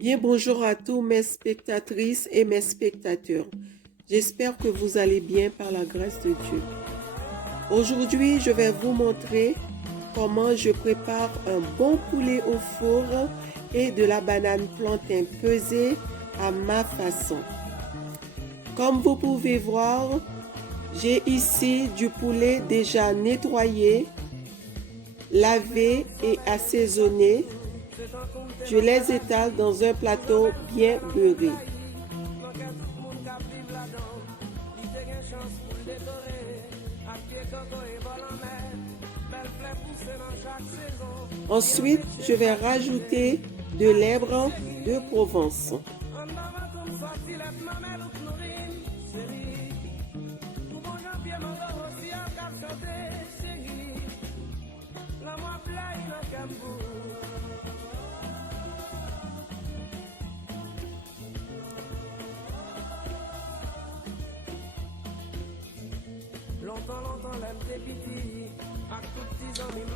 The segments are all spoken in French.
Bien, bonjour à tous mes spectatrices et mes spectateurs. J'espère que vous allez bien par la grâce de Dieu. Aujourd'hui, je vais vous montrer comment je prépare un bon poulet au four et de la banane plantain pesée à ma façon. Comme vous pouvez voir, j'ai ici du poulet déjà nettoyé, lavé et assaisonné. Je les étale dans un plateau bien beurré. Ensuite, je vais rajouter de lèvres de Provence.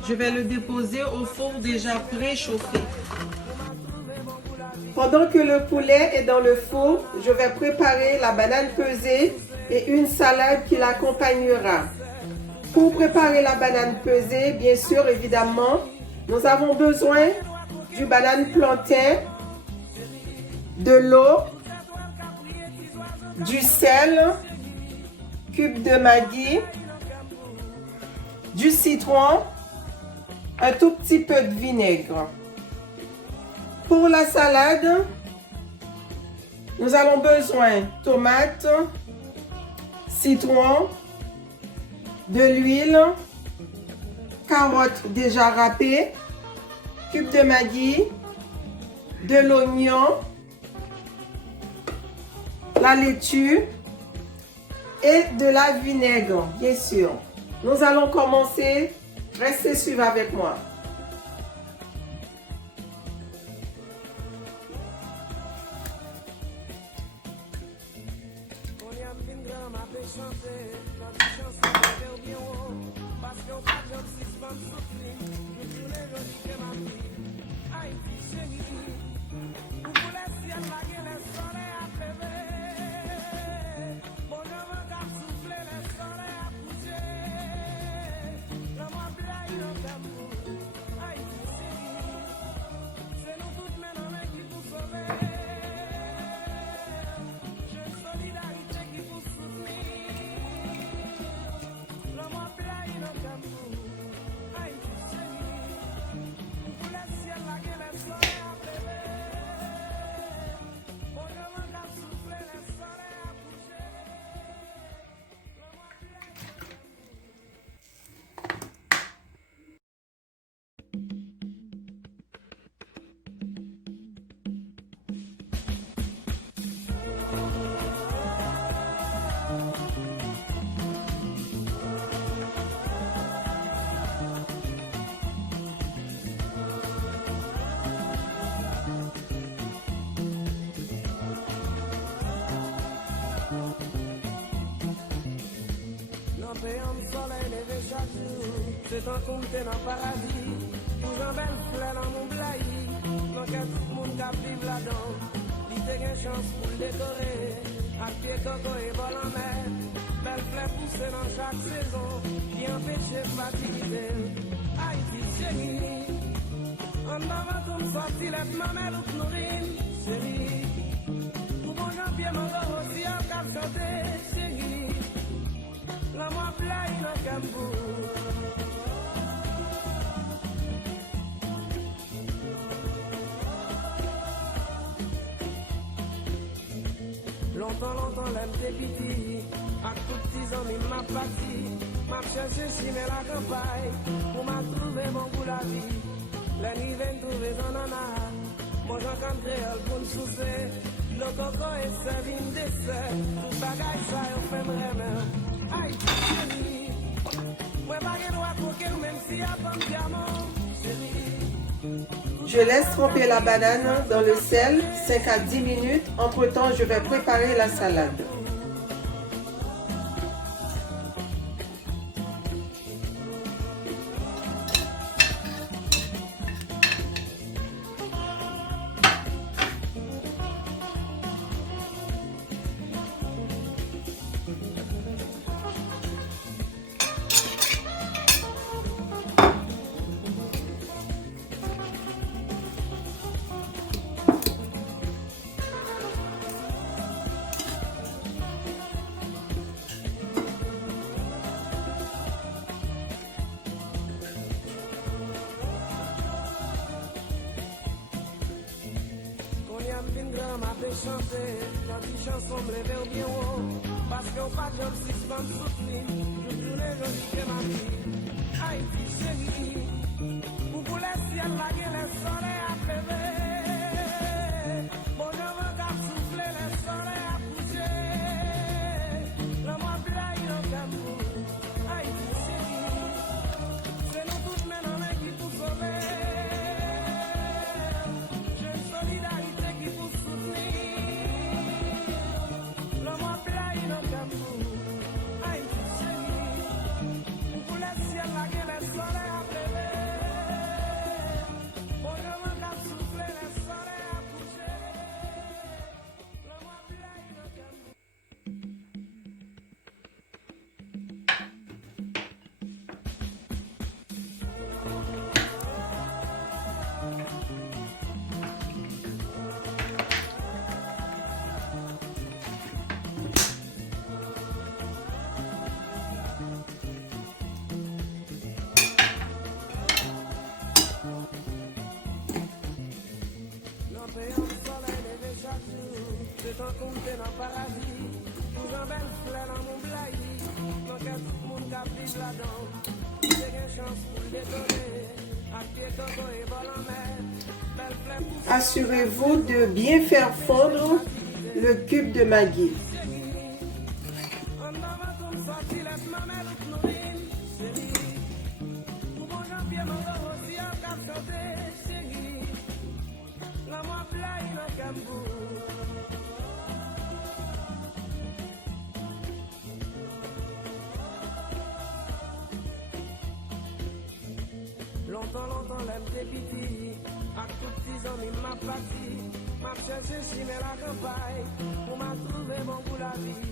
Je vais le déposer au four déjà préchauffé. Pendant que le poulet est dans le four, je vais préparer la banane pesée et une salade qui l'accompagnera. Pour préparer la banane pesée, bien sûr, évidemment, nous avons besoin du banane plantain, de l'eau, du sel, cube de Maggi, du citron, un tout petit peu de vinaigre. Pour la salade, nous allons besoin de tomates, citron, de l'huile, carottes déjà râpées, cube de Maggi, de l'oignon, la laitue et de la vinaigre, bien sûr. Nous allons commencer. Restez suivre avec moi. C'est un conte dans le paradis, pour un bel fleur dans mon blaï, dans quel monde qui vive là-dedans, il te gagne chance pour le décorer, à pied coco et vol en mer, belle fleur poussée dans chaque saison, qui empêche fatiguer, Haïti chérie, en avant comme sorti les mamelles ou nourrines, chérie, pour mon janvier mon gars aussi à cap chanter, chérie, la moi blaï dans Cambou. Longtemps, l'aime des petits, à tout petits amis m'a parti, m'a cherché chine la campagne, pour m'a trouvé mon goût la vie, la nuit vient trouver son nana, moi j'en comme créole pour me souffler, le coco est servi une dessert, tout bagaille ça y'a fait me aïe chérie, moi pas qu'elle doit coquer même si y'a pas de diamant, chérie. Je laisse tremper la banane dans le sel 5 à 10 minutes. Entre-temps, je vais préparer la salade. L'homme vin grand m'a fait chanter, quand il chanson me lever au bien haut, parce qu'on pas de l'homme suspend soutenir, je tourne jolie que ma vie. Haïti chérie, vous voulez ciel la gueule, les soleils à pleurer, bon je veux qu'à souffler, les soleils à pousser, le mois blanc il en camoufle. Haïti chérie, c'est nous toutes maintenant qui pour sauver. Solidarité qui vous soutenir. Le mois blanc, il en camoufle. Haïti chérie, pour le ciel, la gueule, les soleils à pleurer. Pour le vent à souffler, les soleils à bouger. Le mois blanc, il en camoufle. C'est un compte dans le paradis, nous en belle fleur dans mon blaye, donc tout le monde qui vit là-dedans, j'ai une chance pour le détonner, à pied coco et vol en mer, belle fleur pour Assurez-vous de bien faire fondre le cube de Maggi. on va tout sortir, laisse ma mère toute nourrir, chérie, pour mon janvier, mon gars aussi, on va chanter, chérie, la moi blaye dans le Cambou. Longtemps, l'aime des petits, à tout petits amis m'a parti, m'a cherché chiner la campagne, pour m'a trouvé bon pour la vie,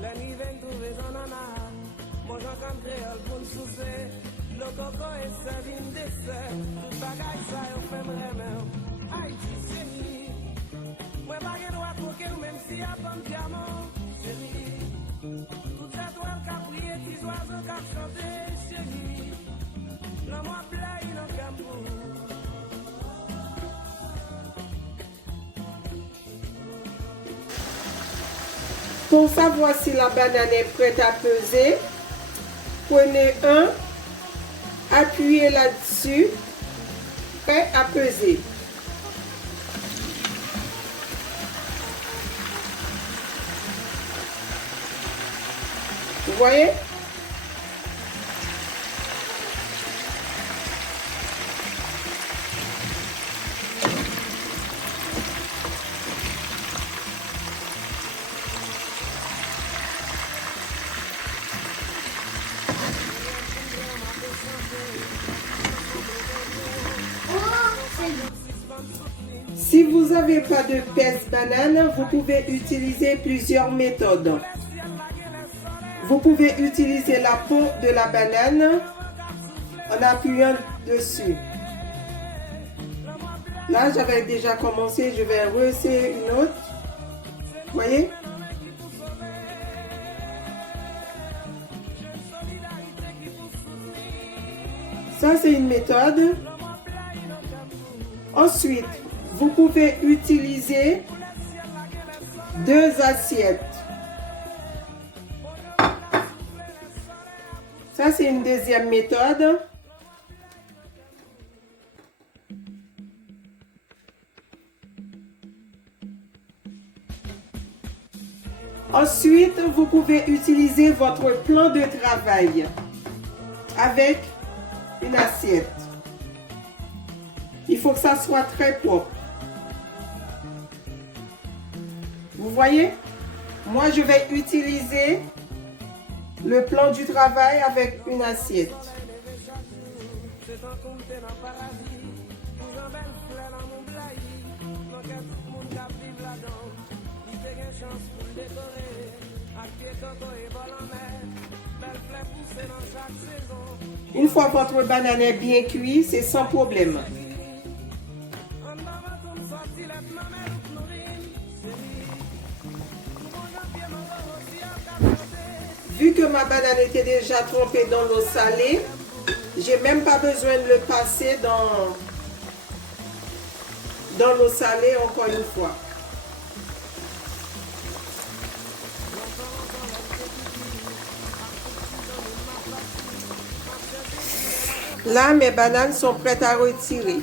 les niveaux trouvé en nana, mon j'en comme créole pour me souffler, le coco est servi une dessert, tout bagaille ça y fait me remettre, Haïti chérie, moi pas de droit pour qu'elle même si y'a pas de diamant, chérie, toute cette toile qu'a prié, petits oiseaux qu'a chanté, chérie. La moi blaye dans le Cambou. Pour savoir si la banane est prête à peser, prenez un, appuyez là-dessus, prêt à peser. Vous voyez? Si vous n'avez pas de pèse banane, vous pouvez utiliser plusieurs méthodes. Vous pouvez utiliser la peau de la banane en appuyant dessus. Là, j'avais déjà commencé, je vais rehausser une autre. Vous voyez? Ça, c'est une méthode. Ensuite, vous pouvez utiliser 2 assiettes. Ça, c'est une deuxième méthode. Ensuite, vous pouvez utiliser votre plan de travail avec une assiette. Il faut que ça soit très propre. Vous voyez? Moi, je vais utiliser le plan du travail avec une assiette. Une fois votre banane est bien cuite, c'est sans problème. Vu que ma banane était déjà trempée dans l'eau salée, j'ai même pas besoin de le passer dans l'eau salée encore une fois. Là, mes bananes sont prêtes à retirer.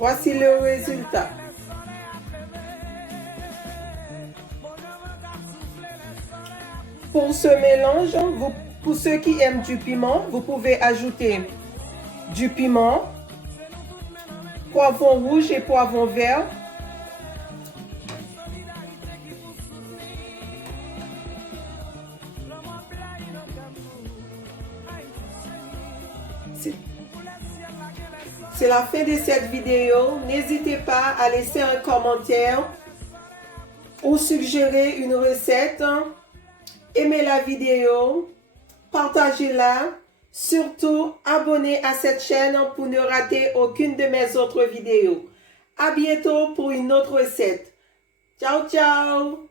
Voici le résultat. Pour ce mélange, pour ceux qui aiment du piment, vous pouvez ajouter du piment, poivron rouge et poivron vert. C'est la fin de cette vidéo. N'hésitez pas à laisser un commentaire ou suggérer une recette. Aimez la vidéo, partagez-la. Surtout, abonnez à cette chaîne pour ne rater aucune de mes autres vidéos. À bientôt pour une autre recette. Ciao, ciao!